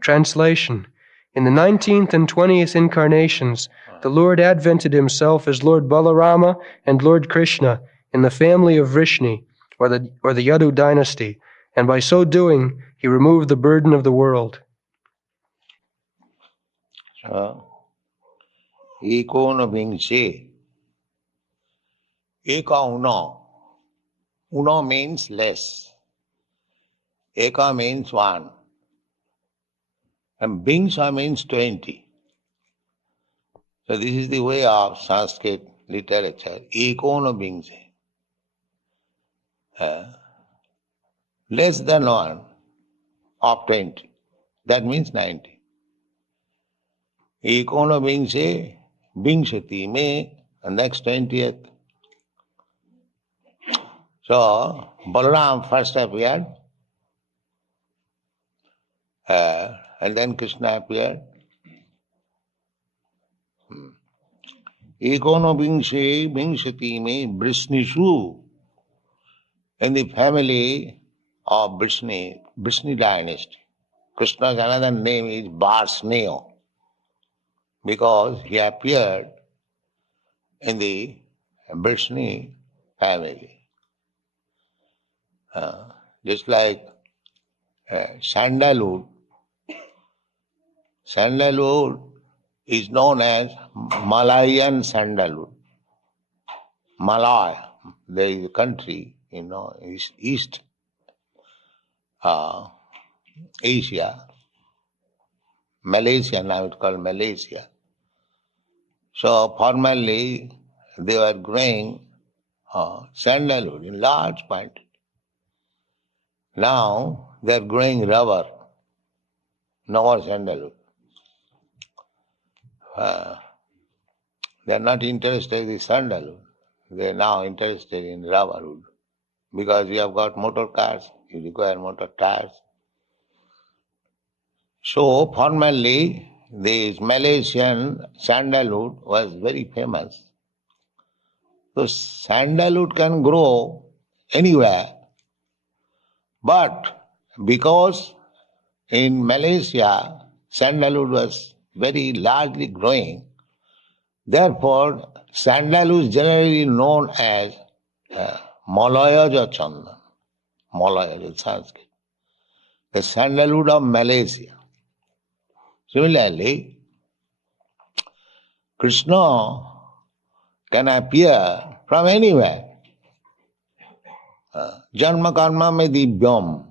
Translation. In the 19th and 20th incarnations, the Lord advented himself as Lord Balarama and Lord Krishna in the family of Vrishni, or the Yadu dynasty, and by so doing, he removed the burden of the world. Ikono Bingse. Eka uno. Uno means less. Eka means one. And Bingsa means 20. So this is the way of Sanskrit literature. Ikono Bingse. Less than one of 20. That means 90. Ikono Bingse, Bingshati me, and next 20th. So, Balaram first appeared, and then Krishna appeared. Ikono Bingse, Bingshati me, Brishnishu, in the family of Brishni dynasty. Krishna's another name is Varsneo, because he appeared in the Brishni family. Just like sandalwood. Sandalwood is known as Malayan sandalwood. Malaya, there is a country, East Asia, Malaysia, now it's called Malaysia. So formerly they were growing sandalwood in large quantity. Now they are growing rubber, no more sandalwood. They are not interested in sandalwood. They are now interested in rubber wood. Because we have got motor cars, you require motor tires. So formerly this Malaysian sandalwood was very famous. So sandalwood can grow anywhere. But because in Malaysia sandalwood was very largely growing, therefore sandalwood is generally known as Malayaja Chandan. Malaya is Sanskrit. The sandalwood of Malaysia. Similarly, Krishna can appear from anywhere. Janma karma me divyam.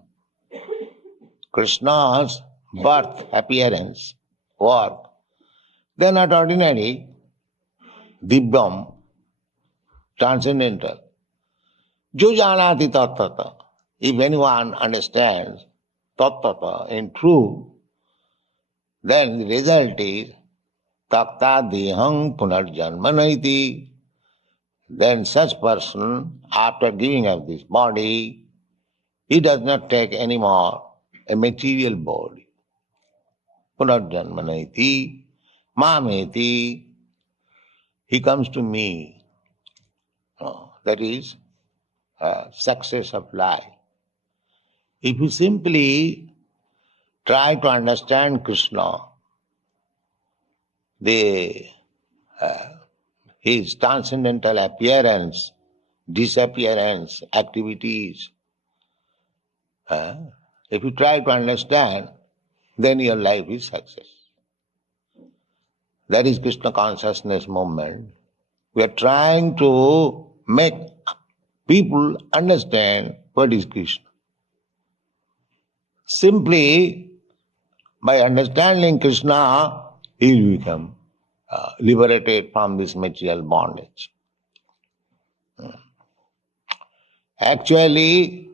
Krishna's birth, appearance, work, they are not ordinary. Divyam, transcendental. Jo janati tattata. If anyone understands tattata in truth, then the result is takta dehang punarjanmanaiti. Then such person, after giving up this body, he does not take any more a material body. Punarjanmanaiti, mameti, he comes to me. That is success of life. If you simply try to understand Krishna, his transcendental appearance, disappearance, activities, if you try to understand, then your life is success. That is Krishna consciousness movement. We are trying to make people understand what is Krishna. Simply by understanding Krishna, he will become liberated from this material bondage. Actually,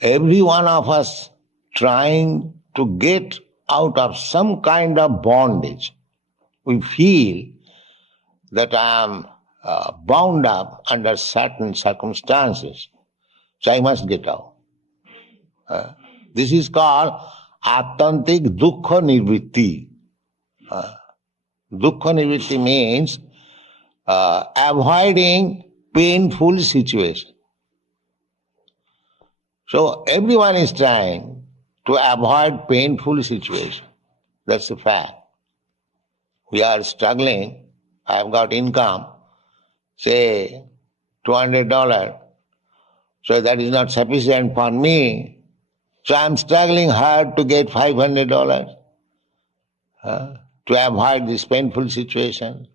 every one of us trying to get out of some kind of bondage. We feel that I am bound up under certain circumstances, so I must get out. This is called Attantik Dukkha Nivritti. Dukkha Nivritti means avoiding painful situation. So everyone is trying to avoid painful situation. That's the fact. We are struggling. I have got income, say $200. So that is not sufficient for me. So I am struggling hard to get $500 to avoid this painful situation.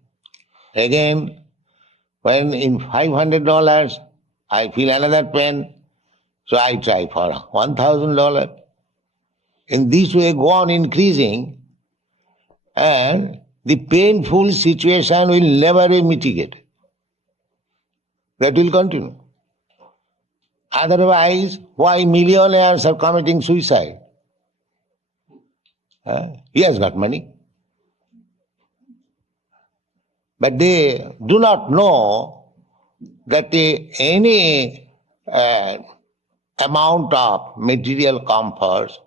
Again, when in $500 I feel another pain, so I try for $1,000. In this way go on increasing, and the painful situation will never be mitigated. That will continue. Otherwise, why millionaires are committing suicide? He has got money. But they do not know that any amount of material comforts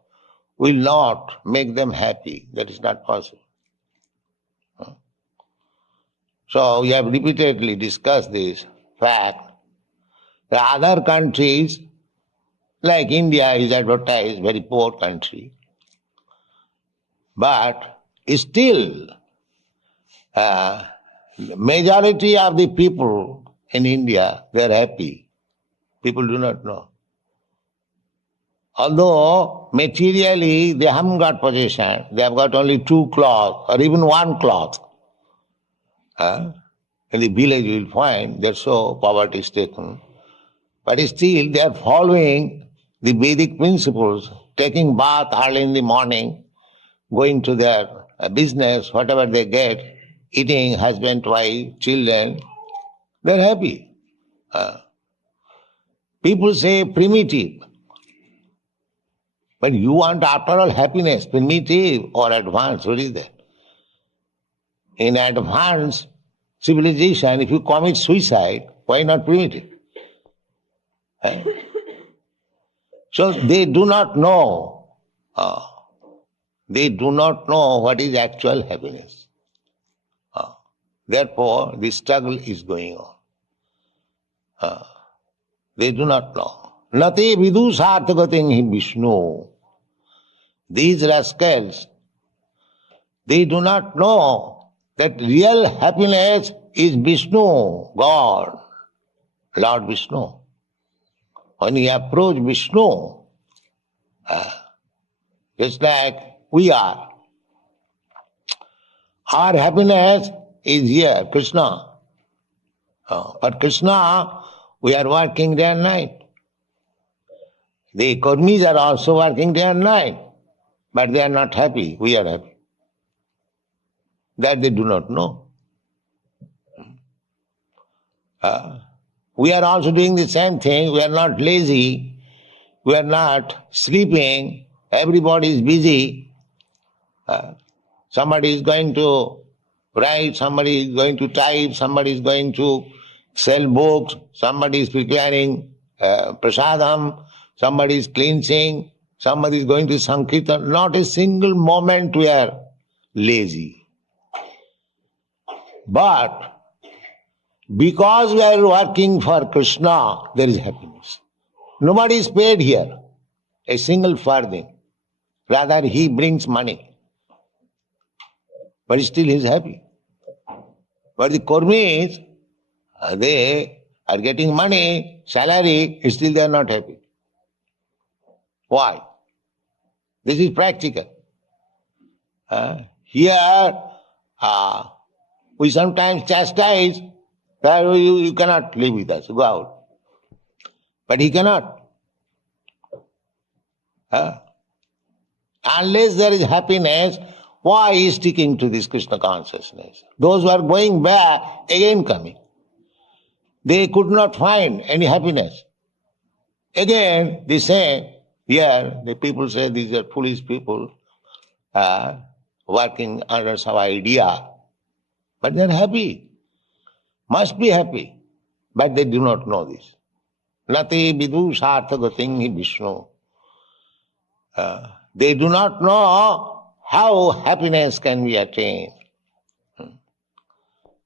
will not make them happy. That is not possible. So we have repeatedly discussed this fact. The other countries, like India is advertised very poor country, but still majority of the people in India, they are happy. People do not know. Although materially they haven't got possession, they have got only 2 cloths or even 1 cloth. In the village you will find that so poverty is taken. But still they are following the Vedic principles, taking bath early in the morning, going to their business, whatever they get, eating, husband, wife, children, they are happy. People say primitive. But you want after all happiness, primitive or advanced, what is that? In advanced civilization, if you commit suicide, why not primitive? So they do not know. They do not know what is actual happiness. Therefore, the struggle is going on. They do not know. Nate vidusarthagating hi Vishnu. These rascals, they do not know that real happiness is Vishnu, God, Lord Vishnu. When you approach Vishnu, just like we are, our happiness is here, Krishna. For Krishna, we are working day and night. The Kurmis are also working day and night, but they are not happy. We are happy. That they do not know. We are also doing the same thing. We are not lazy. We are not sleeping. Everybody is busy. Somebody is going to write, somebody is going to type, somebody is going to sell books, somebody is preparing prasadam, somebody is cleansing, somebody is going to Sankirtan. Not a single moment we are lazy. But because we are working for Krishna, there is happiness. Nobody is paid here a single farthing. Rather, he brings money. But still he is happy. But the Kurmis, they are getting money, salary, still they are not happy. Why? This is practical. Here, we sometimes chastise that you cannot live with us, go out. But he cannot. Unless there is happiness, why is sticking to this Krishna consciousness? Those who are going back, again coming. They could not find any happiness. Again, they say, here, the people say these are foolish people working under some idea. But they are happy. Must be happy. But they do not know this. Nati vidu sarthagating hi Vishnu. They do not know how happiness can be attained.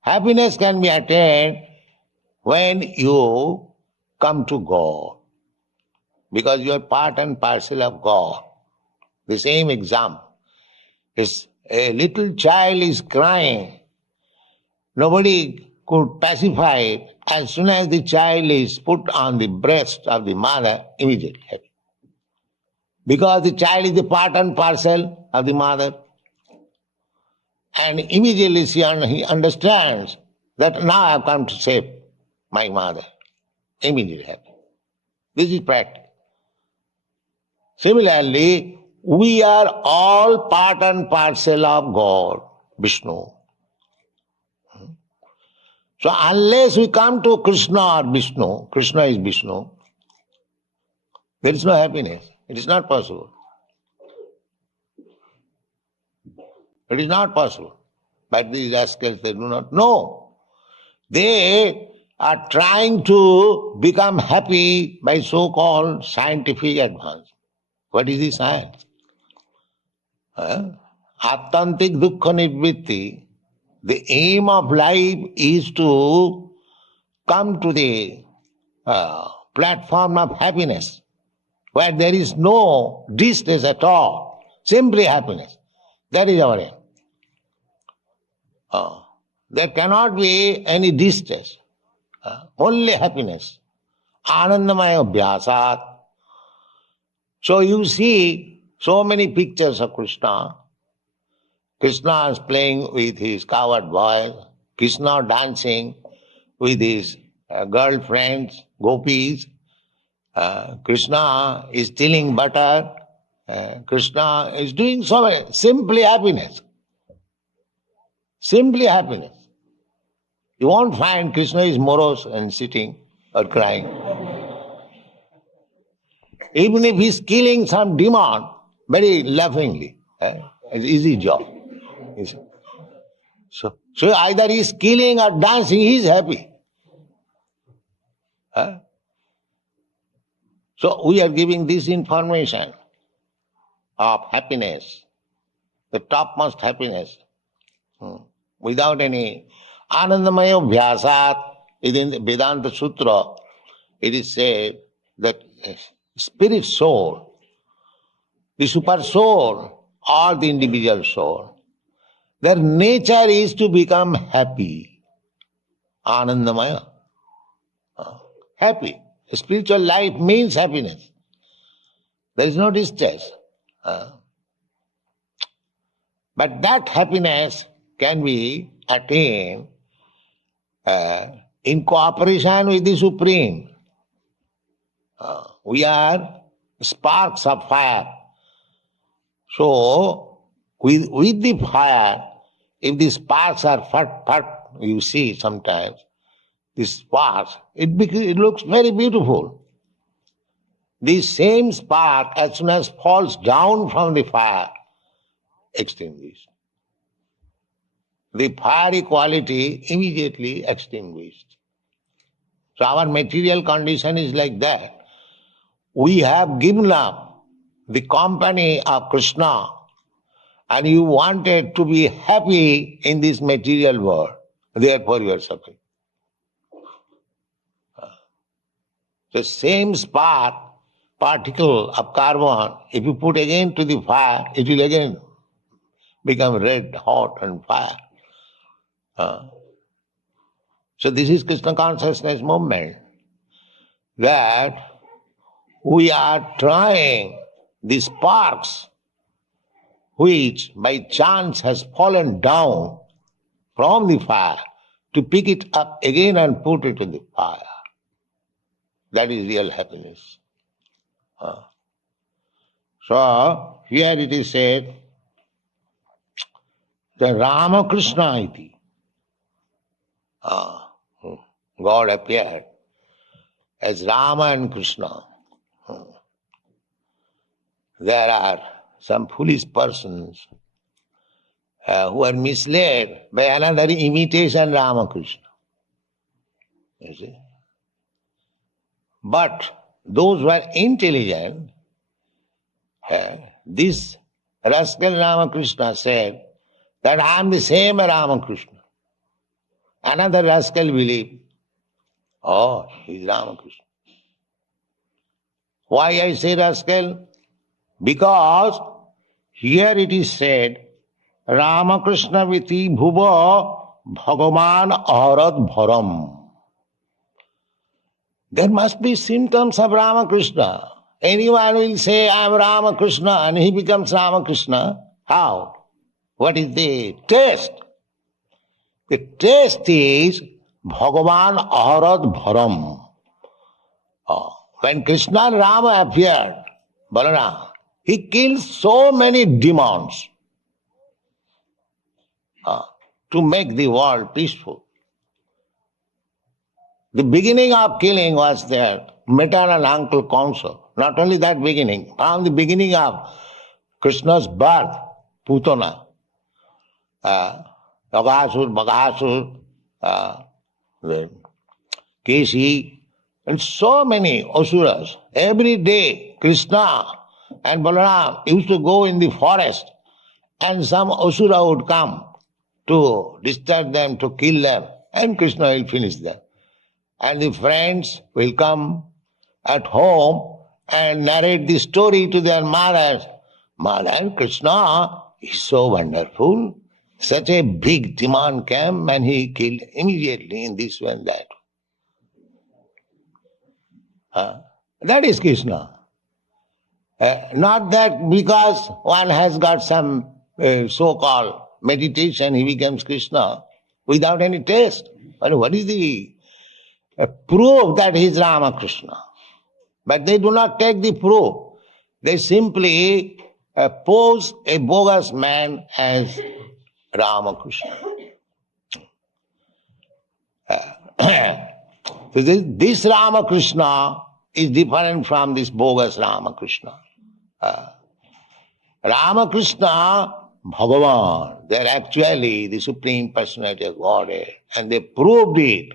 Happiness can be attained when you come to God. Because you are part and parcel of God. The same example. Is a little child is crying. Nobody could pacify it. As soon as the child is put on the breast of the mother, immediately happy. Because the child is a part and parcel of the mother. And immediately he understands that now I have come to save my mother. Immediately happy. This is practice. Similarly, we are all part and parcel of God, Vishnu. So unless we come to Krishna or Vishnu, Krishna is Vishnu, there is no happiness. It is not possible. It is not possible. But these rascals, they do not know. They are trying to become happy by so-called scientific advance. What is the science? Attantik dukkha nivritti. The aim of life is to come to the platform of happiness, where there is no distress at all, simply happiness. That is our aim. There cannot be any distress, only happiness. Anandamaya abhyasat. So you see so many pictures of Krishna. Krishna is playing with his cowherd boys, Krishna dancing with his girlfriends, gopis, Krishna is stealing butter, Krishna is doing so many, simply happiness. Simply happiness. You won't find Krishna is morose and sitting or crying. Even if he's killing some demon, very laughingly, it's an easy job. So either he's killing or dancing, he's happy. So we are giving this information of happiness, the topmost happiness, without any Anandamaya Vyasat. In the Vedanta Sutra, it is said that spirit soul, the super soul or the individual soul, their nature is to become happy. Anandamaya. Happy. Spiritual life means happiness. There is no distress. But that happiness can be attained in cooperation with the Supreme. We are sparks of fire. So, with the fire, if the sparks are fat, you see sometimes, the sparks, it looks very beautiful. The same spark, as soon as falls down from the fire, extinguished. The fiery quality immediately extinguished. So our material condition is like that. We have given up the company of Krishna and you wanted to be happy in this material world. Therefore you are suffering. The same spark, particle of carbon, if you put again to the fire, it will again become red, hot and fire. So this is Krishna consciousness movement, that we are trying the sparks which by chance has fallen down from the fire to pick it up again and put it in the fire. That is real happiness. So here it is said, the Rama Krishna iti. God appeared as Rama and Krishna. There are some foolish persons who are misled by another imitation Ramakrishna. You see? But those who are intelligent, this rascal Ramakrishna said that I am the same Ramakrishna. Another rascal believed, oh, he is Ramakrishna. Why I say rascal? Because Here it is said, Ramakrishna viti bhuva bhagavan aharat bharam. There must be symptoms of Ramakrishna. Anyone will say, I am Ramakrishna, and he becomes Ramakrishna. How? What is the taste? The taste is Bhagavan aharat bharam. When Krishna and Rama appeared, Balarama, he killed so many demons to make the world peaceful. The beginning of killing was their maternal uncle council. Not only that beginning, from the beginning of Krishna's birth, Putana, Aghasur, Baghasur, Keshi, and so many Asuras. Every day Krishna and Balaram used to go in the forest and some Asura would come to disturb them, to kill them, and Krishna will finish them. And the friends will come at home and narrate the story to their mothers. Mother, Krishna is so wonderful. Such a big demon came and he killed immediately in this way and that. That is Krishna. Not that because one has got some so-called meditation, he becomes Krishna without any taste. But what is the proof that he is Ramakrishna? But they do not take the proof. They simply pose a bogus man as Ramakrishna. So this Ramakrishna is different from this bogus Ramakrishna. Ramakrishna, Bhagavan, they are actually the Supreme Personality of Godhead. And they proved it.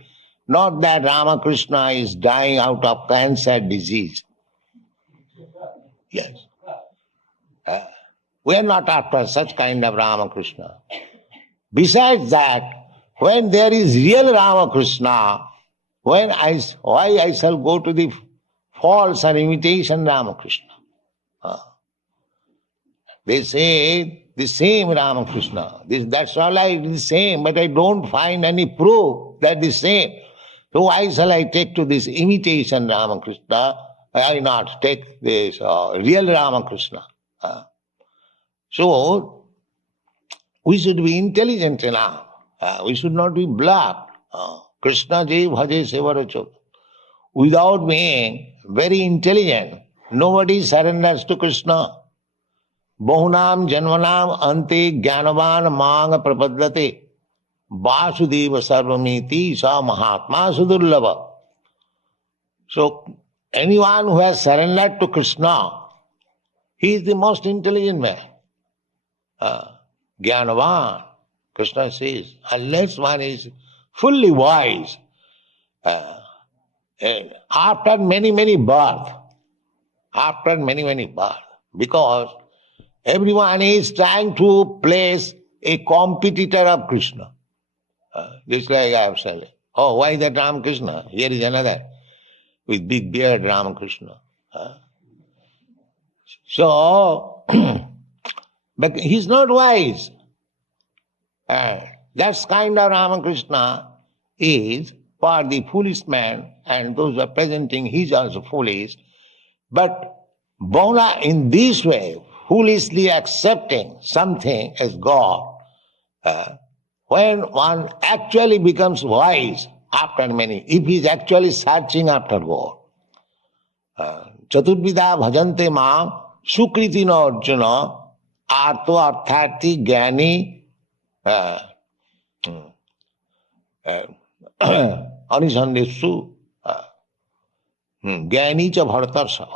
Not that Ramakrishna is dying out of cancer disease. Yes. We are not after such kind of Ramakrishna. Besides that, when there is real Ramakrishna, why I shall go to the false or imitation Ramakrishna? They say the same Ramakrishna. That's all the same, but I don't find any proof that the same. So why shall I take to this imitation Ramakrishna? I not take this real Ramakrishna. So we should be intelligent enough. We should not be black. Krishna ji bhaje sevaracho. Without being very intelligent, nobody surrenders to Krishna. Bahunam janvanam ante jnanavan mang prapaddate. Vasudeva sarvamiti sa mahatma sudurlava. So anyone who has surrendered to Krishna, he is the most intelligent man. Jnanavan, Krishna says, unless one is fully wise, after many births, because everyone is trying to place a competitor of Krishna. Just like I have said, oh, why that Ramakrishna? Here is another with big beard Ramakrishna. So, but he's not wise. That kind of Ramakrishna is for the foolish man, and those who are presenting he is also foolish. But Bona in this way, foolishly accepting something as God, when one actually becomes wise after many, if he is actually searching after God. Chaturvidha bhajante mam sukriti na arjuna arto arthati jnani anisandeshu jnani cha bhartarsa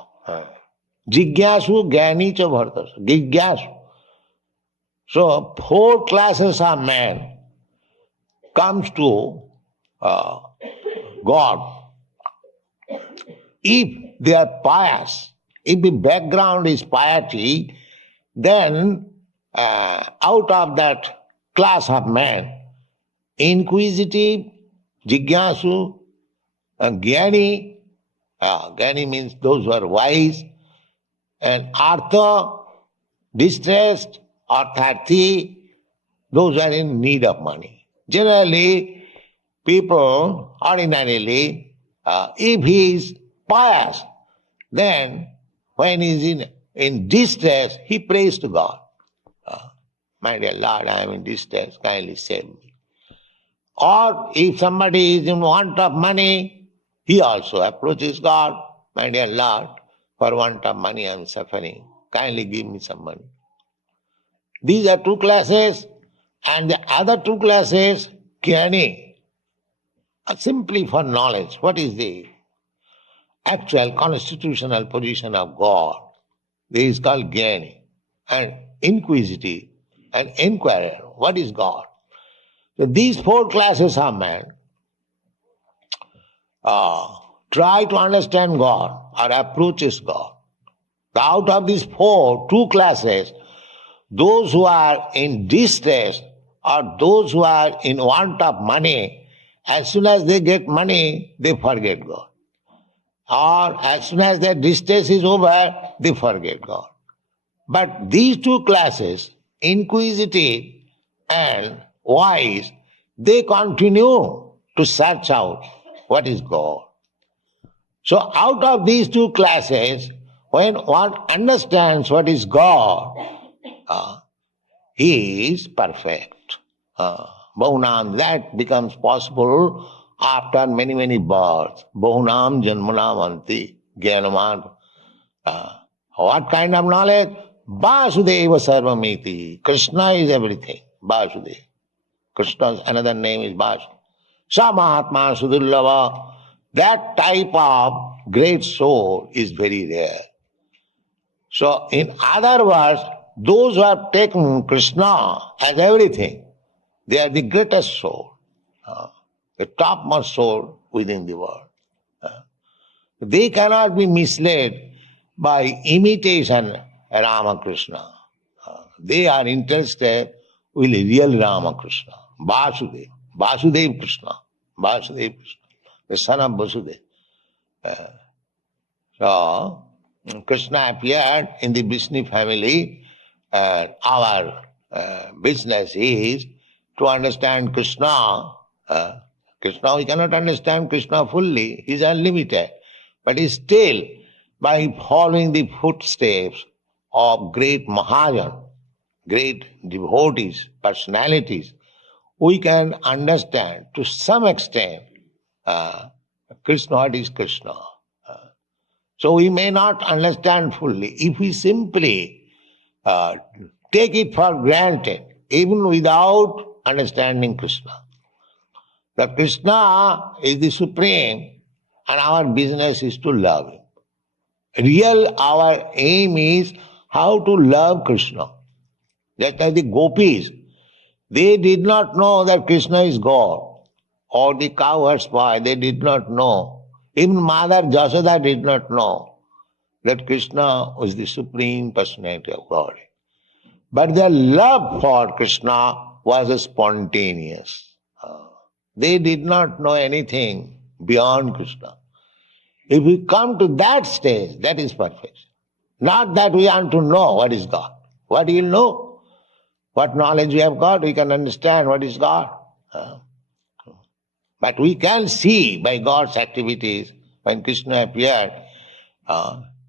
jigyasu jnani cha bhartarsa jigyasu. So 4 classes of men comes to God. If they are pious, if the background is piety, then out of that class of men, inquisitive, jigyasu, jnani, jnani means those who are wise, and artha, distressed or thirsty, those who are in need of money. Generally, people ordinarily, if he is pious, then when he is in distress, he prays to God. My dear Lord, I am in distress, kindly save me. Or if somebody is in want of money, he also approaches God. My dear Lord, for want of money I am suffering. Kindly give me some money. These are two classes, and the other two classes, Jnani, simply for knowledge. What is the actual constitutional position of God? This is called Jnani. And inquisitive, and inquirer. What is God? So these four classes of man try to understand God or approaches God. Out of these four, two classes, those who are in distress or those who are in want of money, as soon as they get money, they forget God. Or as soon as their distress is over, they forget God. But these two classes, inquisitive and wise, they continue to search out what is God. So out of these two classes, when one understands what is God, he is perfect. Bahunam, that becomes possible after many, many births. Bahunam janmanam anti jnanaman. What kind of knowledge? Vasudeva sarvamiti. Krishna is everything. Vasudeva. Krishna's another name is Vasu. Samahatma sudullava. That type of great soul is very rare. So, in other words, those who have taken Krishna as everything, they are the greatest soul, the topmost soul within the world. They cannot be misled by imitation Ramakrishna. They are interested with real Ramakrishna, Vasudeva, Vasudeva Krishna, Vasudeva Krishna, the son of Vasudeva. So, Krishna appeared in the Vishnu family, and our business is to understand Krishna. Krishna, we cannot understand Krishna fully, he is unlimited. But still, by following the footsteps of great Mahajan, great devotees, personalities, we can understand to some extent Krishna, what is Krishna. So we may not understand fully. If we simply take it for granted, even without understanding Krishna, that Krishna is the supreme and our business is to love him. Our aim is how to love Krishna. Just like the gopis, they did not know that Krishna is God. Or the cowherds boy, they did not know. Even Mother Jashoda did not know that Krishna was the supreme personality of God. But their love for Krishna was spontaneous. They did not know anything beyond Krishna. If we come to that stage, that is perfect. Not that we want to know what is God. What do you know? What knowledge we have got, we can understand what is God. But we can see by God's activities, when Krishna appeared,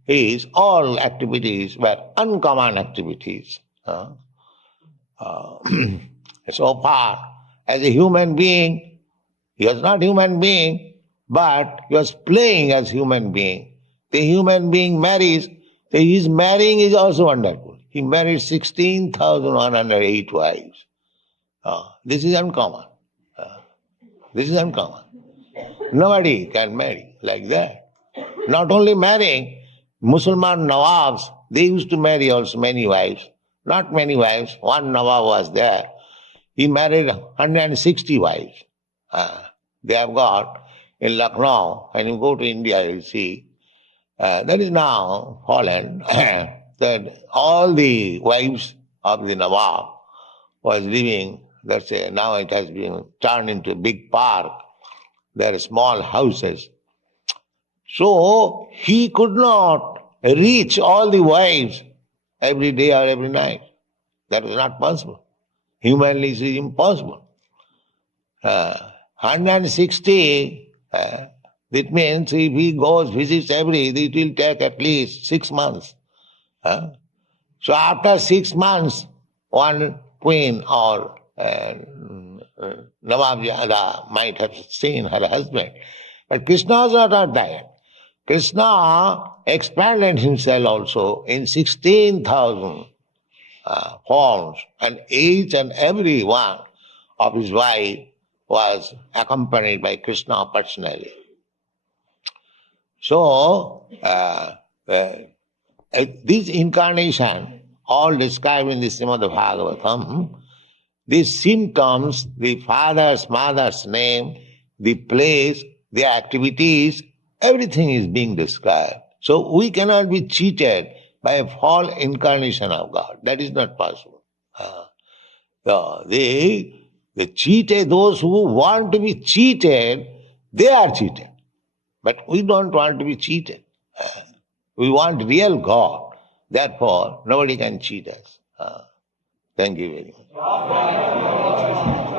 his all activities were uncommon activities. So far, as a human being, he was not human being, but he was playing as human being. The human being marries, his marrying is also wonderful. He married 16,108 wives. This is uncommon. This is uncommon. Nobody can marry like that. Not only marrying, Musliman Nawabs, they used to marry also many wives. Not many wives, one Nawab was there. He married 160 wives. They have got in Lucknow, when you go to India, you see, that is now Holland, that all the wives of the Nawab was living, now it has been turned into a big park. There are small houses. So he could not reach all the wives every day or every night. That is not possible. Humanly it is impossible. 160, it means if he goes, visits it will take at least 6 months. So after 6 months, one queen or Navamyada might have seen her husband. But Krishna was not that. Krishna expanded himself also in 16,000 forms, and each and every one of his wife was accompanied by Krishna personally. So, this incarnation, all described in the Srimad Bhagavatam, these symptoms, the father's, mother's name, the place, the activities, everything is being described. So we cannot be cheated by a false incarnation of God. That is not possible. The cheated, those who want to be cheated, they are cheated. But we don't want to be cheated. We want real God. Therefore, nobody can cheat us. Thank you very much.